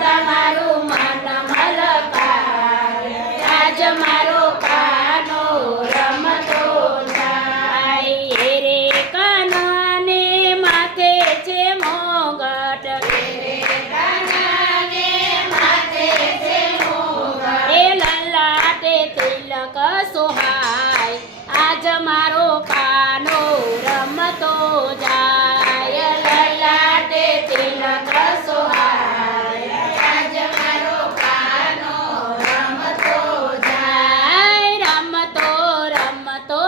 તમારું મન મલકાય આજ મારો કાનો રમતો જાય રે કાનાને માથે છે મોગટ એ લલાટે તિલક સોહાય આજ મારો કાનો રમતો જાય લલાટે તિલક સોહાય આજ મારો કાનો રમતો જાય રમતો રમતો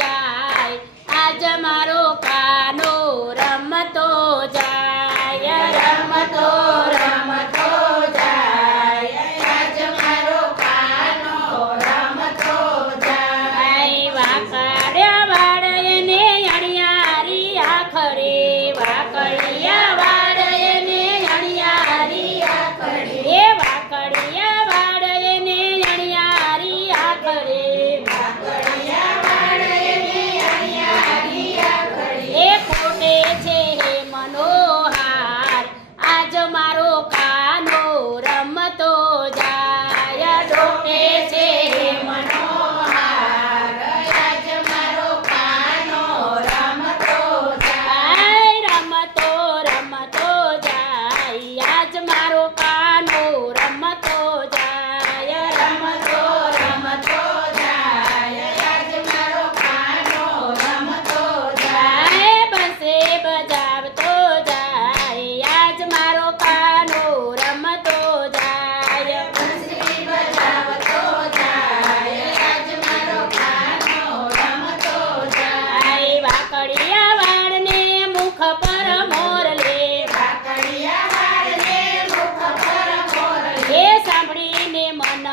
જાય આજ મારો કાનો રમતો જાય રમતો રમતો જાય આજ મારો કાનો રમતો જાય વાકડ્યા વાળને અણિયારી આખરે વાકડિયા વાળને અણિયારી આખરે એ વાકડિયા વાળને અણિયારી આખરે વાકડિયા વાળને અણિયારી આખરે એ ખોટે છે હે મનોહાર આજ મારો કાનો રમતો જાય ડોકે છે હે મનોહાર આજ મારો કાનો રમતો જાય રમતો રમતો જાય આજ મારો કાનો રમતો જાય રમતો રમતો જાય આજ મારો કાનો રમતો જાય બંસે બજાવતો જાય આજ મારો કાનો રમતો જાય બંસરી બજાવતો જાય આજ મારો કાનો રમતો જાય વાકડિયા વાળને મુખ પર મોરલે વાકડિયા વાળને મુખ પર મોરલે એ સાંભળીને મન